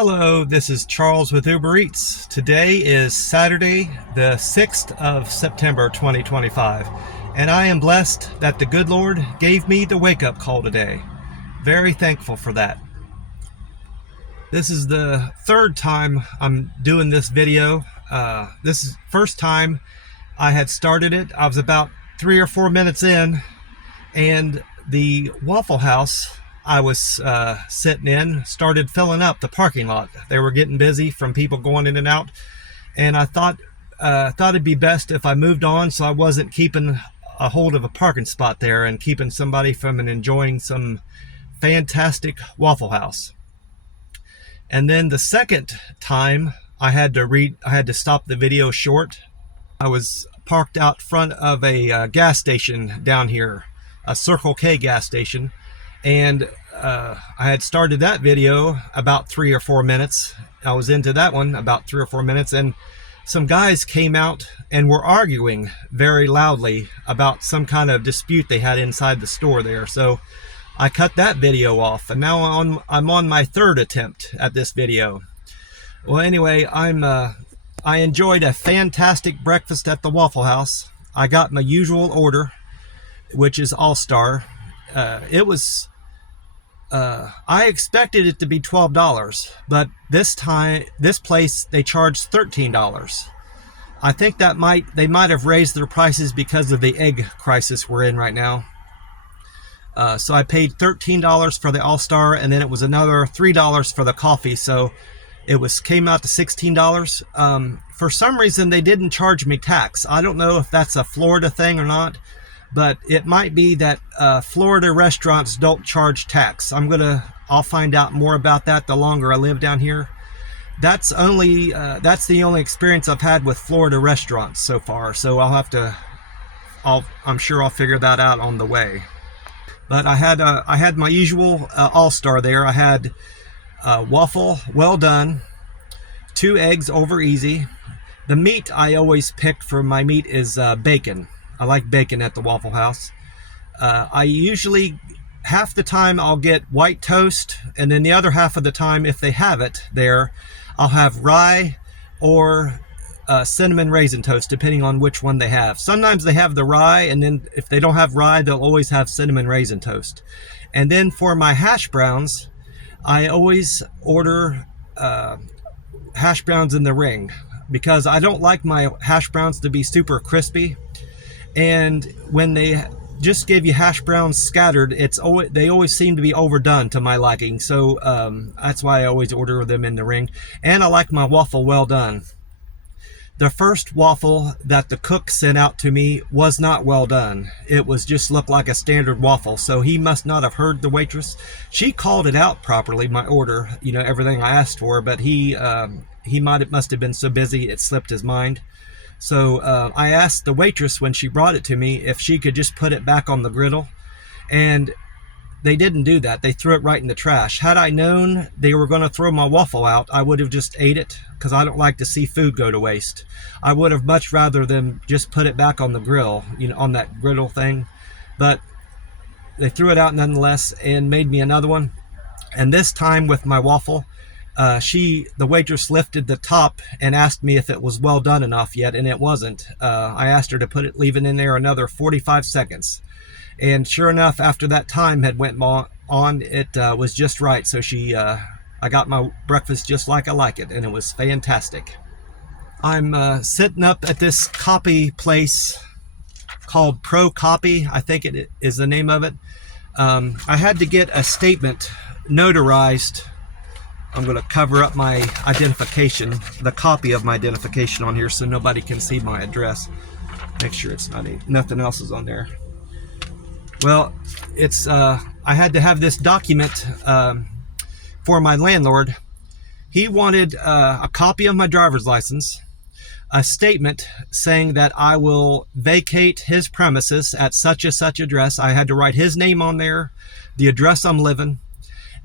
Hello, this is Charles with Uber Eats. Today is Saturday, the 6th of September 2025, and I am blessed that the good Lord gave me the wake-up call today. Very thankful for that. This is the third time I'm doing this video. This is first time I had started it. I was about 3 or 4 minutes in, and the Waffle House I was sitting in started filling up the parking lot. They were getting busy from people going in and out, and I thought it'd be best if I moved on so I wasn't keeping a hold of a parking spot there and keeping somebody from enjoying some fantastic Waffle House. And then the second time I had to stop the video short. I was parked out front of a gas station down here, a Circle K gas station, and I had started that video about 3 or 4 minutes. I was into that one about 3 or 4 minutes, and some guys came out and were arguing very loudly about some kind of dispute they had inside the store there. So I cut that video off, and now I'm on my third attempt at this video. Well, anyway, I enjoyed a fantastic breakfast at the Waffle House. I got my usual order, which is All-Star. I expected it to be $12, but this place they charged $13. I think they might have raised their prices because of the egg crisis we're in right now. So I paid $13 for the All-Star, and then it was another $3 for the coffee, so it came out to $16. For some reason they didn't charge me tax. I don't know if that's a Florida thing or not, but it might be that Florida restaurants don't charge tax. I'll find out more about that the longer I live down here. That's the only experience I've had with Florida restaurants so far. So I'm sure I'll figure that out on the way. But I had my usual All-Star there. I had waffle, well done, 2 eggs over easy. The meat I always pick for my meat is bacon. I like bacon at the Waffle House. I usually, half the time I'll get white toast, and then the other half of the time, if they have it there, I'll have rye or cinnamon raisin toast, depending on which one they have. Sometimes they have the rye, and then if they don't have rye, they'll always have cinnamon raisin toast. And then for my hash browns, I always order hash browns in the ring, because I don't like my hash browns to be super crispy. And when they just give you hash browns scattered, they always seem to be overdone to my liking. So that's why I always order them in the ring. And I like my waffle well done. The first waffle that the cook sent out to me was not well done. It looked like a standard waffle. So he must not have heard the waitress. She called it out properly, my order, everything I asked for, but he must have been so busy it slipped his mind. So I asked the waitress when she brought it to me if she could just put it back on the griddle, and they didn't do that. They threw it right in the trash. Had I known they were going to throw my waffle out, I would have just ate it, because I don't like to see food go to waste. I would have much rather them just put it back on the grill, on that griddle thing. But they threw it out nonetheless and made me another one. And this time with my waffle, the waitress lifted the top and asked me if it was well done enough yet, and it wasn't. I asked her to leave it in there another 45 seconds. And sure enough, after that time had went on, it was just right. So I got my breakfast just like I like it, and it was fantastic. I'm sitting up at this copy place called Pro Copy, I think it is the name of it. I had to get a statement notarized. I'm going to cover up my identification, the copy of my identification on here, so nobody can see my address. Make sure it's nothing else is on there. Well, I had to have this document for my landlord. He wanted a copy of my driver's license, a statement saying that I will vacate his premises at such and such address. I had to write his name on there, the address I'm living,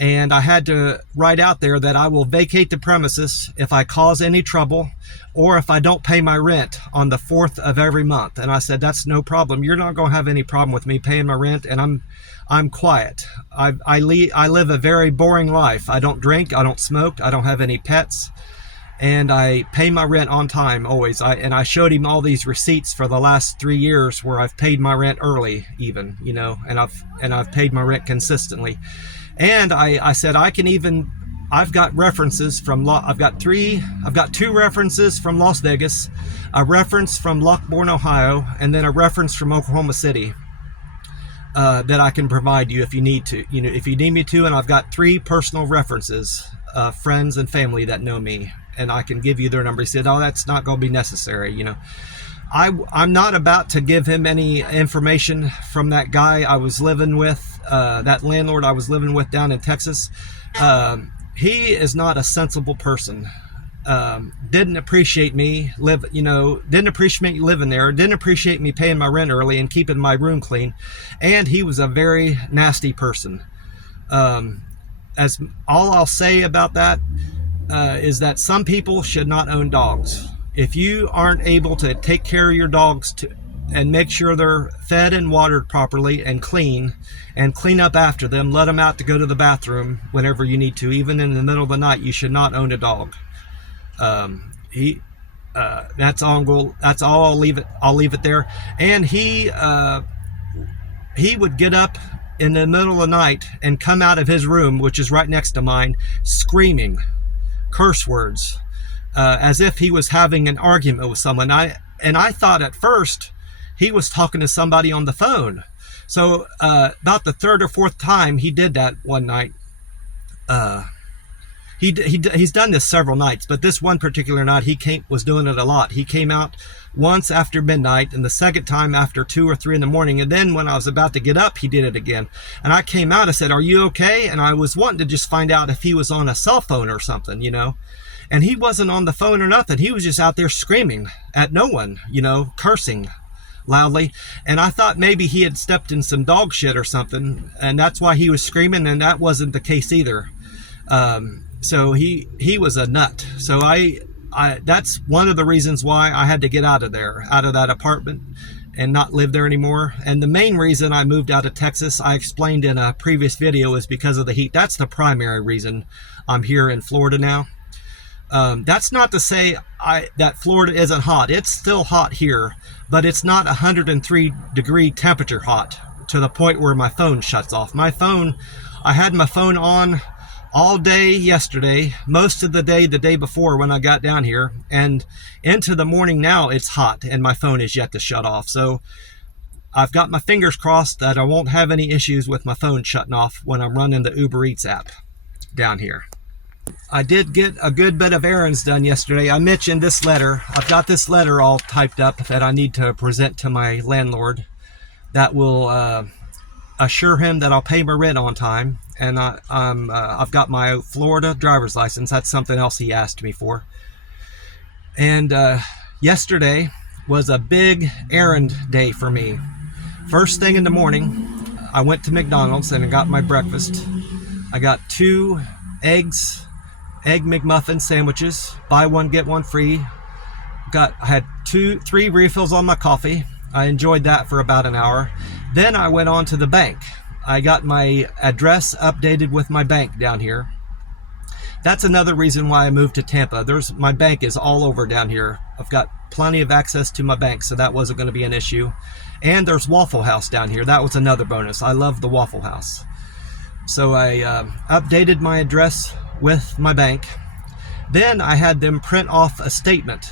And I had to write out there that I will vacate the premises if I cause any trouble or if I don't pay my rent on the 4th of every month. And I said, that's no problem. You're not going to have any problem with me paying my rent, and I'm quiet. I live a very boring life. I don't drink, I don't smoke, I don't have any pets, and I pay my rent on time always. And I showed him all these receipts for the last 3 years where I've paid my rent early, even, you know, and I've paid my rent consistently. And I said, I've got references from, I've got 2 references from Las Vegas, a reference from Lockbourne, Ohio, and then a reference from Oklahoma City that I can provide you if you need to, you know, if you need me to. And I've got 3 personal references, friends and family that know me, and I can give you their number. He said, oh, that's not going to be necessary, you know. I'm not about to give him any information from that guy I was living with, that landlord I was living with down in Texas. He is not a sensible person. Didn't appreciate me didn't appreciate me living there, didn't appreciate me paying my rent early and keeping my room clean. And he was a very nasty person. As all I'll say about that is that some people should not own dogs. If you aren't able to take care of your dogs and make sure they're fed and watered properly and clean up after them, let them out to go to the bathroom whenever you need to, even in the middle of the night, you should not own a dog. That's all. I'll leave it there. And he would get up in the middle of the night and come out of his room, which is right next to mine, screaming curse words, as if he was having an argument with someone. I thought at first he was talking to somebody on the phone. So about the 3rd or 4th time he did that one night. He's done this several nights, but this one particular night was doing it a lot. He came out once after midnight, and the second time after 2 or 3 in the morning. And then when I was about to get up, he did it again. And I came out, I said, are you okay? And I was wanting to just find out if he was on a cell phone or something, you know. And he wasn't on the phone or nothing. He was just out there screaming at no one, you know, cursing loudly. And I thought maybe he had stepped in some dog shit or something, and that's why he was screaming, and that wasn't the case either. So he was a nut. So that's one of the reasons why I had to get out of that apartment and not live there anymore. And the main reason I moved out of Texas, I explained in a previous video, is because of the heat. That's the primary reason I'm here in Florida now. That's not to say that Florida isn't hot. It's still hot here, but it's not 103-degree temperature hot to the point where my phone shuts off. I had my phone on all day yesterday, most of the day before when I got down here, and into the morning now it's hot and my phone is yet to shut off. So I've got my fingers crossed that I won't have any issues with my phone shutting off when I'm running the Uber Eats app down here. I did get a good bit of errands done yesterday. I mentioned this letter. I've got this letter all typed up that I need to present to my landlord that will assure him that I'll pay my rent on time. And I've got my Florida driver's license. That's something else he asked me for. And yesterday was a big errand day for me. First thing in the morning, I went to McDonald's and I got my breakfast. I got 2 egg McMuffin sandwiches, buy one get one free. I had 3 refills on my coffee. I enjoyed that for about an hour. Then I went on to the bank. I got my address updated with my bank down here. That's another reason why I moved to Tampa. My bank is all over down here. I've got plenty of access to my bank, so that wasn't going to be an issue. And there's Waffle House down here. That was another bonus. I love the Waffle House. So I updated my address with my bank. Then I had them print off a statement,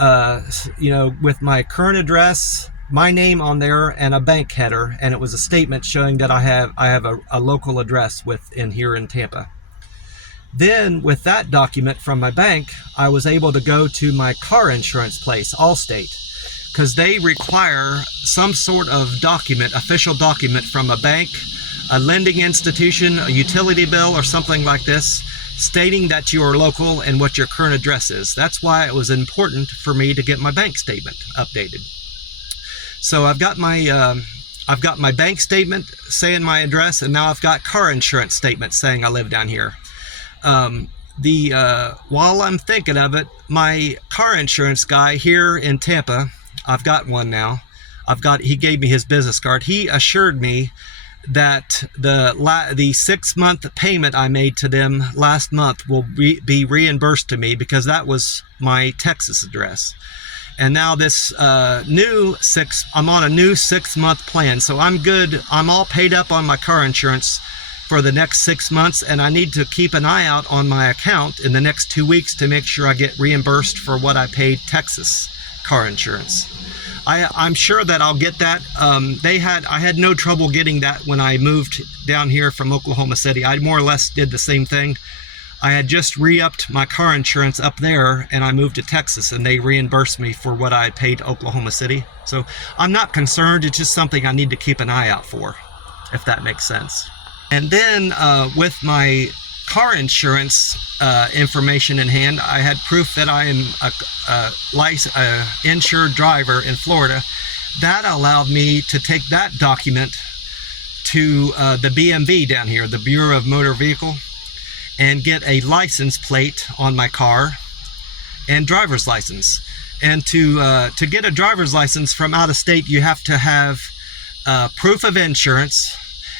with my current address, my name on there, and a bank header, and it was a statement showing that I have a local address in here in Tampa. Then with that document from my bank, I was able to go to my car insurance place, Allstate, because they require some sort of document, official document from a bank, a lending institution, a utility bill, or something like this, stating that you are local and what your current address is. That's why it was important for me to get my bank statement updated. So I've got my I've got my bank statement saying my address, and now I've got car insurance statement saying I live down here. While I'm thinking of it, my car insurance guy here in Tampa, I've got one now. He gave me his business card. He assured me that the 6-month payment I made to them last month will be reimbursed to me, because that was my Texas address. And now this I'm on a new 6-month plan, so I'm good. I'm all paid up on my car insurance for the next 6 months, and I need to keep an eye out on my account in the next 2 weeks to make sure I get reimbursed for what I paid Texas car insurance. I'm sure that I'll get that. I had no trouble getting that when I moved down here from Oklahoma City. I more or less did the same thing. I had just re-upped my car insurance up there, and I moved to Texas, and they reimbursed me for what I paid Oklahoma City. So I'm not concerned. It's just something I need to keep an eye out for, if that makes sense. And then with my car insurance information in hand, I had proof that I am a insured driver in Florida. That allowed me to take that document to the BMV down here, the Bureau of Motor Vehicle, and get a license plate on my car and driver's license. And to get a driver's license from out of state, you have to have proof of insurance,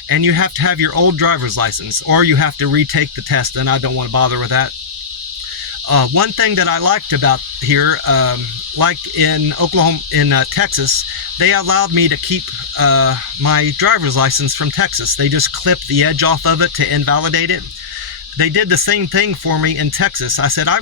and you have to have your old driver's license, or you have to retake the test, and I don't want to bother with that. One thing that I liked about here, like in Texas, they allowed me to keep my driver's license from Texas. They just clipped the edge off of it to invalidate it. They did the same thing for me in Texas. I said, I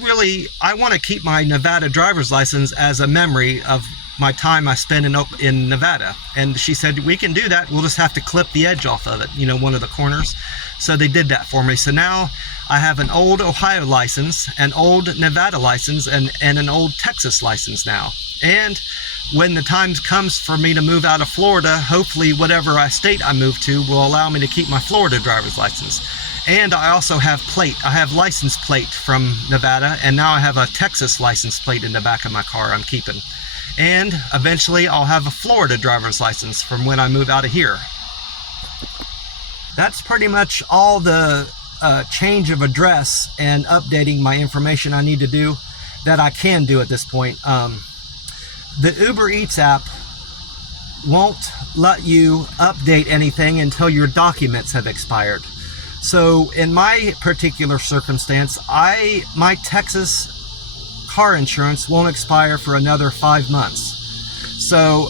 want to keep my Nevada driver's license as a memory of my time I spent in Nevada. And she said, we can do that. We'll just have to clip the edge off of it, one of the corners. So they did that for me. So now I have an old Ohio license, an old Nevada license, and an old Texas license now. And when the time comes for me to move out of Florida, hopefully whatever state I move to will allow me to keep my Florida driver's license. And I also have I have license plate from Nevada, and now I have a Texas license plate in the back of my car I'm keeping. And eventually I'll have a Florida driver's license from when I move out of here. That's pretty much all the change of address and updating my information I need to do that I can do at this point. The Uber Eats app won't let you update anything until your documents have expired. So in my particular circumstance, my Texas car insurance won't expire for another 5 months. So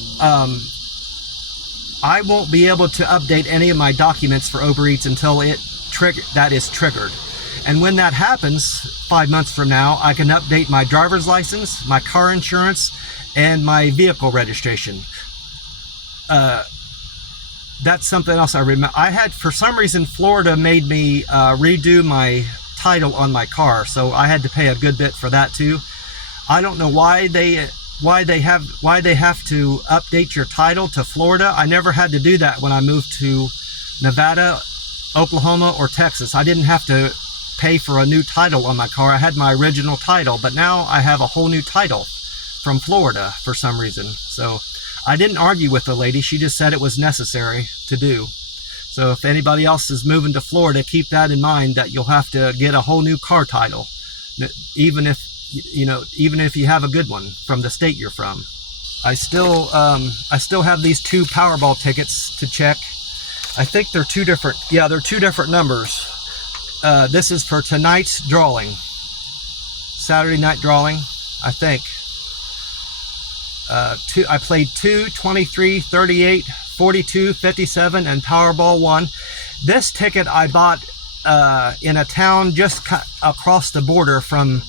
I won't be able to update any of my documents for Uber Eats until that is triggered. And when that happens, 5 months from now, I can update my driver's license, my car insurance, and my vehicle registration. That's something else I remember. For some reason, Florida made me redo my title on my car, so I had to pay a good bit for that too. I don't know why they have to update your title to Florida. I never had to do that when I moved to Nevada, Oklahoma, or Texas. I didn't have to pay for a new title on my car. I had my original title, but now I have a whole new title from Florida for some reason. So I didn't argue with the lady. She just said it was necessary to do. So if anybody else is moving to Florida, keep that in mind, that you'll have to get a whole new car title, even if you have a good one from the state you're from. I still have these 2 Powerball tickets to check. I think they're two different numbers. This is for tonight's drawing, Saturday night drawing, I think. I played 2, 23, 38, 42, 57, and Powerball 1. This ticket I bought in a town just across the border from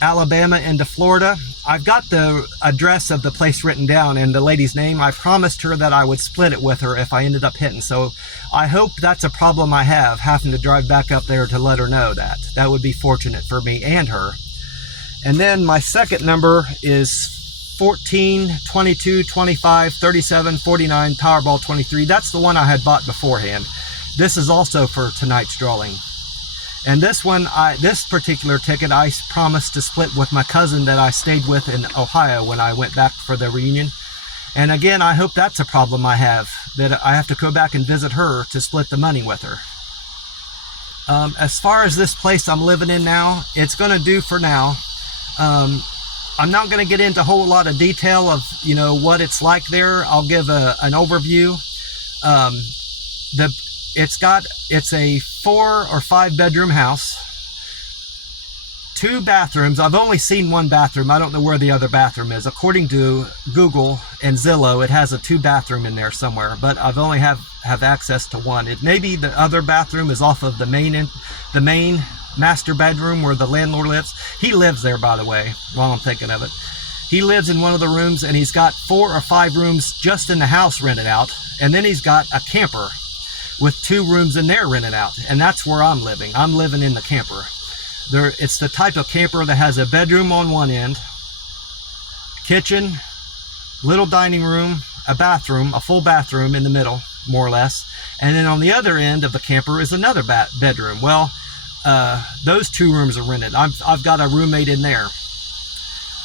Alabama into Florida. I've got the address of the place written down and the lady's name. I promised her that I would split it with her if I ended up hitting. So I hope that's a problem I have, having to drive back up there to let her know that. That would be fortunate for me and her. And then my second number is 14, 22, 25, 37, 49, Powerball 23. That's the one I had bought beforehand. This is also for tonight's drawing. And this one, this particular ticket, I promised to split with my cousin that I stayed with in Ohio when I went back for the reunion. And again, I hope that's a problem I have, that I have to go back and visit her to split the money with her. As far as this place I'm living in now, it's going to do for now. I'm not going to get into a whole lot of detail of, you know, what it's like there. I'll give an overview. It's a 4 or 5 bedroom house, 2 bathrooms. I've only seen 1 bathroom. I don't know where the other bathroom is. According to Google and Zillow, it has a 2 bathroom in there somewhere, but I've only have access to 1. It maybe the other bathroom is off of the main master bedroom where the landlord lives. He lives there, by the way, while I'm thinking of it. He lives in one of the rooms, and he's got 4 or 5 rooms just in the house rented out, and then he's got a camper with 2 rooms in there rented out, and that's where I'm living. I'm living in the camper. It's the type of camper that has a bedroom on one end, kitchen, little dining room, a bathroom, a full bathroom in the middle, more or less, and then on the other end of the camper is another bedroom. Well, those 2 rooms are rented. I've got a roommate in there.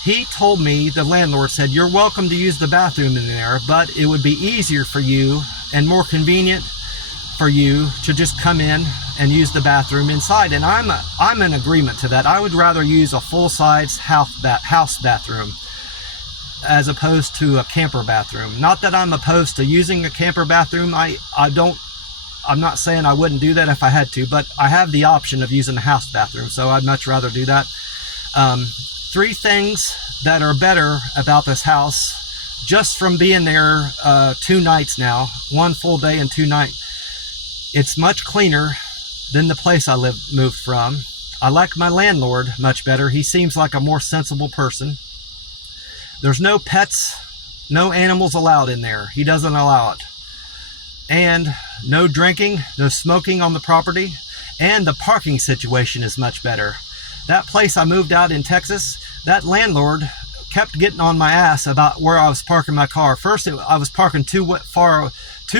He told me, the landlord said, you're welcome to use the bathroom in there, but it would be easier for you and more convenient for you to just come in and use the bathroom inside. And I'm in agreement to that. I would rather use a full-size house bathroom as opposed to a camper bathroom. Not that I'm opposed to using a camper bathroom. I'm not saying I wouldn't do that if I had to, but I have the option of using the house bathroom, so I'd much rather do that. 3 things that are better about this house, just from being there 2 nights now, 1 full day and 2 nights. It's much cleaner than the place I moved from. I like my landlord much better. He seems like a more sensible person. There's no pets, no animals allowed in there. He doesn't allow it. And no drinking, no smoking on the property, and the parking situation is much better. That place I moved out in Texas, that landlord kept getting on my ass about where I was parking my car. First, I was parking too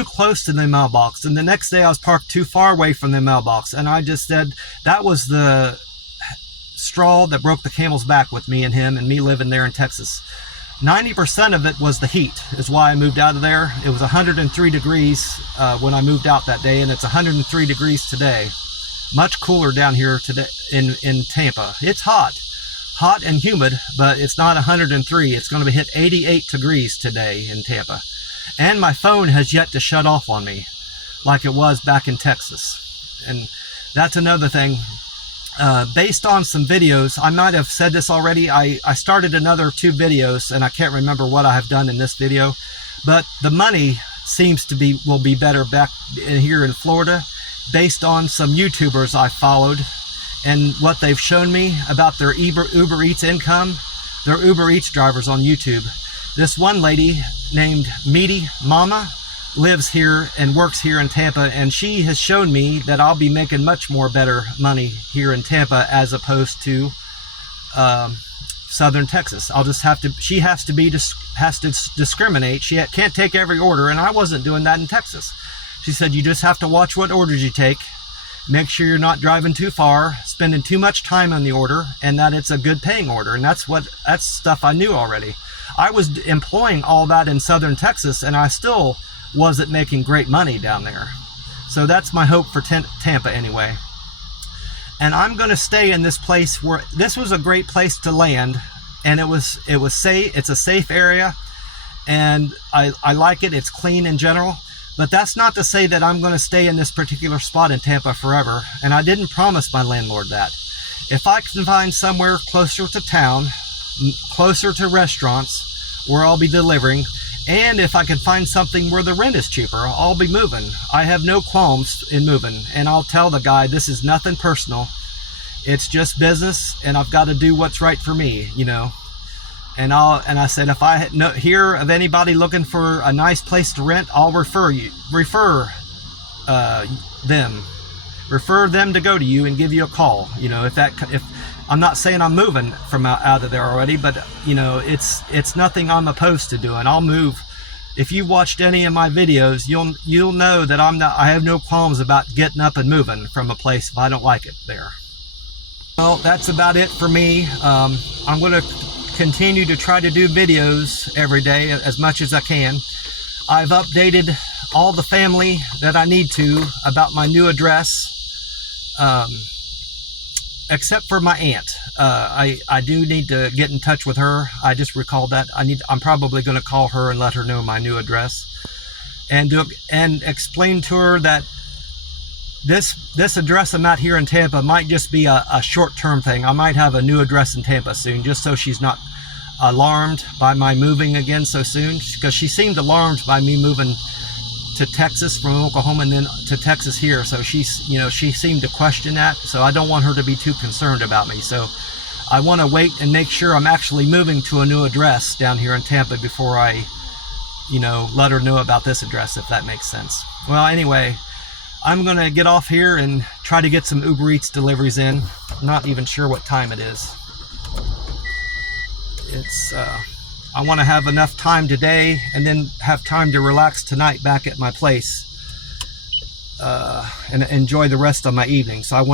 close to the mailbox, and the next day I was parked too far away from the mailbox, and I just said that was the straw that broke the camel's back with me and him and me living there in Texas. 90% of it was the heat, is why I moved out of there. It was 103 degrees when I moved out that day, and it's 103 degrees today. Much cooler down here today in Tampa. It's hot and humid, but it's not 103. It's going to hit 88 degrees today in Tampa. And my phone has yet to shut off on me like it was back in Texas. And that's another thing. Based on some videos, I might have said this already. I started another 2 videos, and I can't remember what I have done in this video, but the money seems to will be better back here in Florida, based on some YouTubers I followed and what they've shown me about their Uber Eats income. They're Uber Eats drivers on YouTube. This one lady named Meaty Mama lives here and works here in Tampa, and she has shown me that I'll be making much more better money here in Tampa as opposed to southern Texas. She has to discriminate. She can't take every order, and I wasn't doing that in Texas. She said you just have to watch what orders you take, make sure you're not driving too far, spending too much time on the order, and that it's a good paying order. And that's stuff I knew already. I was employing all that in southern Texas, and I still wasn't making great money down there. So that's my hope for Tampa anyway. And I'm going to stay in this place where this was a great place to land, and it was safe. It's a safe area, and I like it. It's clean in general. But that's not to say that I'm going to stay in this particular spot in Tampa forever, and I didn't promise my landlord that. If I can find somewhere closer to town, closer to restaurants where I'll be delivering, and if I can find something where the rent is cheaper, I'll be moving. I have no qualms in moving, and I'll tell the guy this is nothing personal. It's just business, and I've got to do what's right for me, you know. And I said, if I hear of anybody looking for a nice place to rent, I'll refer them to go to you and give you a call. You know, if I'm not saying I'm moving from out of there already, but you know, it's nothing I'm opposed to doing. I'll move. If you watched any of my videos, you'll know that I have no qualms about getting up and moving from a place if I don't like it there. Well, that's about it for me. I'm going to continue to try to do videos every day as much as I can. I've updated all the family that I need to about my new address, except for my aunt. I do need to get in touch with her. I just recalled that. I'm probably going to call her and let her know my new address, and explain to her that this address I'm at here in Tampa might just be a short-term thing. I might have a new address in Tampa soon, just so she's not alarmed by my moving again so soon, because she seemed alarmed by me moving to Texas from Oklahoma and then to Texas here. So she seemed to question that. So I don't want her to be too concerned about me. So I want to wait and make sure I'm actually moving to a new address down here in Tampa before I, let her know about this address, if that makes sense. Well, anyway, I'm going to get off here and try to get some Uber Eats deliveries in. I'm not even sure what time it is. I want to have enough time today and then have time to relax tonight back at my place and enjoy the rest of my evening. So I want